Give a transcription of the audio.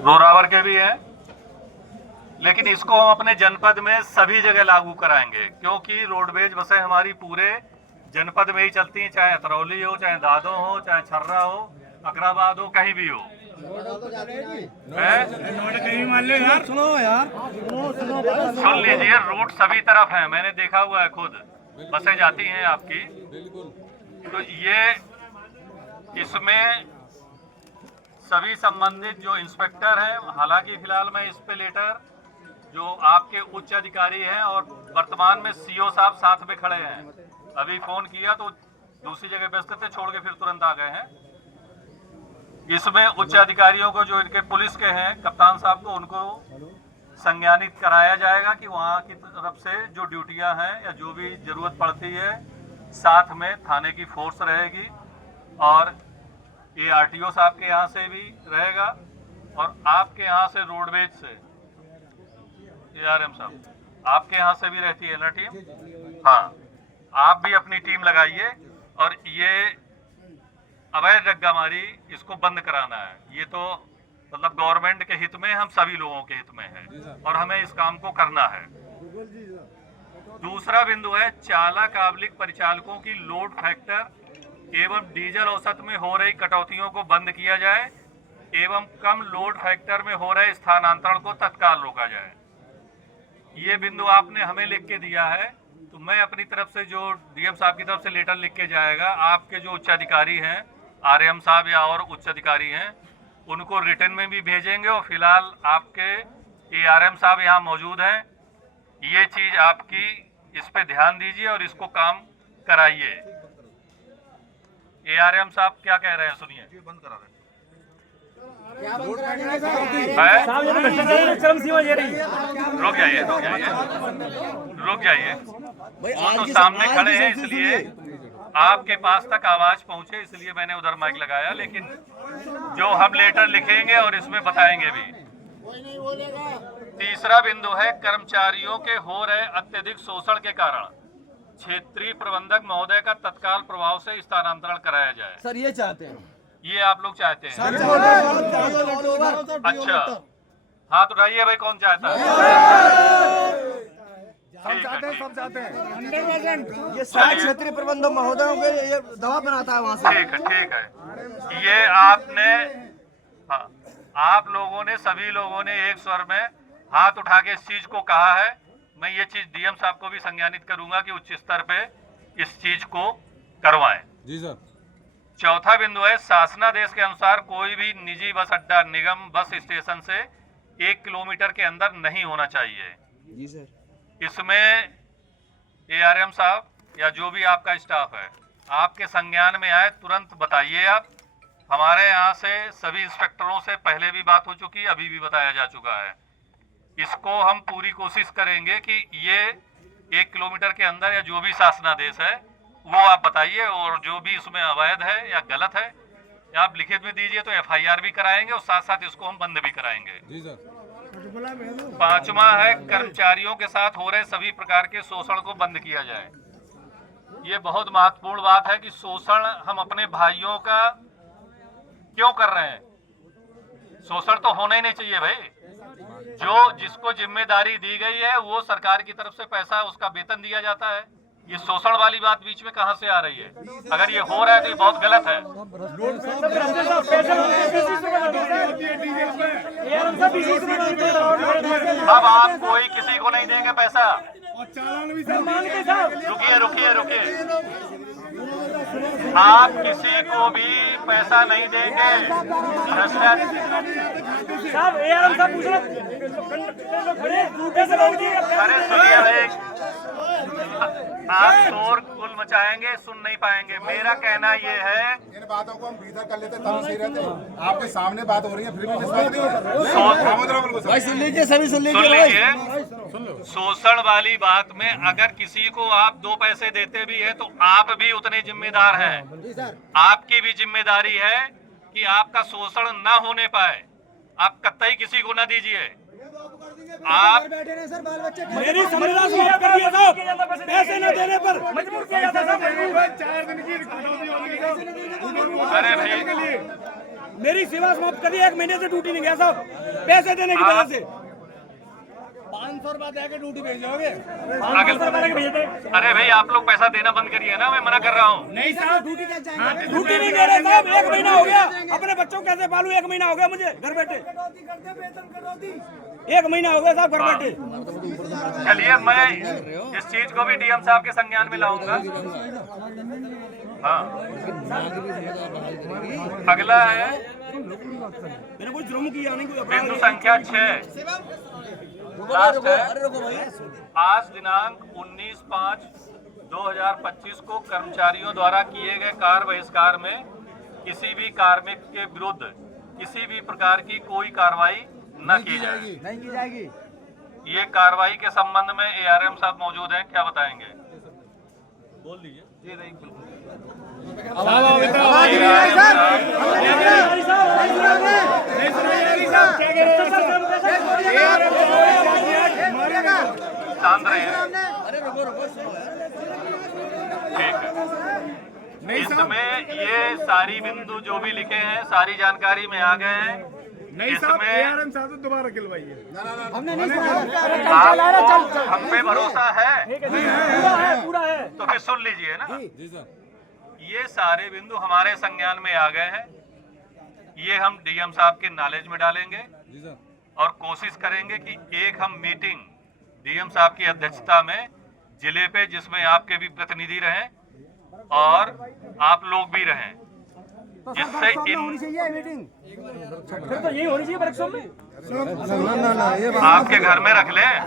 जोरावर के भी हैं, लेकिन इसको हम अपने जनपद में सभी जगह लागू कराएंगे, क्योंकि रोडवेज बसें हमारी पूरे जनपद में ही चलती हैं, चाहे अतरौली हो, चाहे दादो हो, चाहे छर्रा हो, अकराबाद हो, कहीं भी हो। सुन लीजिए, रूट सभी तरफ है, मैंने देखा हुआ है, खुद बसें जाती हैं आपकी। तो ये इसमें सभी संबंधित जो इंस्पेक्टर हैं, हालांकि फिलहाल मैं इस पे लेटर जो आपके उच्च अधिकारी हैं और वर्तमान में सीओ साहब साथ में खड़े हैं, अभी फोन किया तो दूसरी जगह व्यस्त थे, छोड़ के फिर तुरंत आ गए हैं। इसमें उच्च अधिकारियों को जो इनके पुलिस के हैं, कप्तान साहब को, उनको संज्ञानित कराया जाएगा कि वहाँ की तरफ से जो ड्यूटियां हैं या जो भी जरूरत पड़ती है, साथ में थाने की फोर्स रहेगी और ये आरटीओ साहब के यहाँ से भी रहेगा और आपके यहाँ से रोडवेज से एआरएम साहब आपके यहाँ से भी रहती है ना टीम। हाँ, आप भी अपनी टीम लगाइए और ये अवैध रग्गामारी इसको बंद कराना है। ये तो मतलब गवर्नमेंट के हित में, हम सभी लोगों के हित में है और हमें इस काम को करना है। दूसरा बिंदु है चालक आबलिक परिचालकों की लोड फैक्टर एवं डीजल औसत में हो रही कटौतियों को बंद किया जाए एवं कम लोड फैक्टर में हो रहे स्थानांतरण को तत्काल रोका जाए। ये बिंदु आपने हमें लिख के दिया है, तो मैं अपनी तरफ से जो डीएम साहब की तरफ से लेटर लिख के जाएगा, आपके जो उच्च अधिकारी हैं, आरएम साहब या और उच्च अधिकारी हैं, उनको रिटर्न में भी भेजेंगे और फिलहाल आपके एआरएम साहब यहाँ मौजूद हैं। ये चीज आपकी, इस पे ध्यान दीजिए और इसको काम कराइए। एआरएम साहब क्या कह रहे हैं, सुनिए। बंद करा रहे हैं, रुक जाइए रुक जाइए, वो तो सामने खड़े हैं इसलिए आपके पास तक आवाज पहुंचे, इसलिए मैंने उधर माइक लगाया, लेकिन जो हम लेटर लिखेंगे और इसमें बताएंगे भी। तीसरा बिंदु है कर्मचारियों के हो रहे अत्यधिक शोषण के कारण क्षेत्रीय प्रबंधक महोदय का तत्काल प्रभाव से स्थानांतरण कराया जाए। सर ये चाहते हैं, ये आप लोग चाहते हैं? अच्छा, हाथ उठाइए भाई, कौन चाहता है? सब चाहते हैं। ये सारे क्षेत्रीय प्रबंधक महोदयों के ये दवा बनाता है वहाँ से। ठीक है। ये आपने, हाँ, आप लोगों ने, सभी लोगों ने एक स्वर में हाथ उठा के इस चीज को कहा है। मैं ये चीज डीएम साहब को भी संज्ञानित करूंगा कि उच्च स्तर पे इस चीज को करवाएं। जी सर। चौथा बिंदु है शासनादेश के अनुसार कोई भी निजी बस अड्डा निगम बस स्टेशन से 1 किलोमीटर के अंदर नहीं होना चाहिए। जी सर। इसमें एआरएम साहब या जो भी आपका स्टाफ है, आपके संज्ञान में आए तुरंत बताइए। आप, हमारे यहाँ से सभी इंस्पेक्टरों से पहले भी बात हो चुकी है, अभी भी बताया जा चुका है। इसको हम पूरी कोशिश करेंगे कि ये 1 किलोमीटर के अंदर या जो भी शासनादेश है वो आप बताइए, और जो भी इसमें अवैध है या गलत है या आप लिखित में दीजिए तो एफआईआर भी कराएंगे और साथ साथ इसको हम बंद भी कराएंगे। जी सर। पांचवा है कर्मचारियों के साथ हो रहे सभी प्रकार के शोषण को बंद किया जाए। ये बहुत महत्वपूर्ण बात है कि शोषण हम अपने भाइयों का क्यों कर रहे हैं? शोषण तो होना ही नहीं चाहिए भाई। जो जिसको जिम्मेदारी दी गई है वो सरकार की तरफ से पैसा, उसका वेतन दिया जाता है। ये शोषण वाली बात बीच में कहां से आ रही है? अगर ये हो रहा है तो ये बहुत गलत है। अब आप कोई किसी को नहीं देंगे पैसा। रुकिए, आप किसी को भी पैसा नहीं देंगे। अरे सुनिए भाई, आप शोर कुल मचाएंगे, सुन नहीं पाएंगे। मेरा कहना ये है, इन बातों को हम भीतर कर लेते तब सही रहते। आपके सामने बात हो रही है, फिर भी सुन लीजिए, सभी सुन सुन लीजिए। लीजिए, शोषण वाली बात में अगर किसी को आप 2 पैसे देते भी है तो आप भी उतने जिम्मेदार हैं। आपकी भी जिम्मेदारी है कि आपका शोषण ना होने पाए। आप कतई किसी को ना दीजिए। आप मेरी समझदार कर दिया साहब, पैसे न देने पर मजबूर किया जाता है। 4 दिन की, अरे भाई मेरी सेवा समाप्त करी, 1 महीने से ड्यूटी नहीं गया साहब, पैसे देने की वजह से। 500 रुपया देके ड्यूटी भेजोगे? 500 रुपया लेके भेजते। अरे भाई आप लोग पैसा देना बंद करिए ना, मैं मना कर रहा हूँ। नहीं साहब, ड्यूटी नहीं दे रहे साहब, 1 महीना हो गया। अपने बच्चों को कैसे पालूं? 1 महीना हो गया मुझे घर बैठे, 1 महीना हो गया साहब घर बैठे। चलिए मैं इस चीज को भी डीएम साहब के संज्ञान में लाऊंगा। हाँ, अगला है मैंने कोई जुर्म किया नहीं, कोई बिंदु संख्या 6। आज दिनांक 19/5/2025 को कर्मचारियों द्वारा किए गए कार्य बहिष्कार में किसी भी कार्मिक के विरुद्ध किसी भी प्रकार की कोई कार्रवाई न की जाएगी। नहीं की जाएगी। ये कार्रवाई के संबंध में एआरएम साहब मौजूद हैं, क्या बताएंगे? बोल दीजिए। शांत रहिए। ठीक है, इसमें ये सारी बिंदु जो भी लिखे हैं सारी जानकारी में आ गए हैं। इसमें दोबारा खिलवाइए। आपको हम पे भरोसा है पूरा है तो फिर सुन लीजिए ना। ये सारे बिंदु हमारे संज्ञान में आ गए हैं, ये हम डीएम साहब के नॉलेज में डालेंगे और कोशिश करेंगे कि एक हम मीटिंग डीएम साहब की अध्यक्षता में जिले पे, जिसमें आपके भी प्रतिनिधि रहें और आप लोग भी रहें, जिससे इन मीटिंग फिर तो यही होनी चाहिए वर्कशॉप में। ना ये आपके घर में रख लें।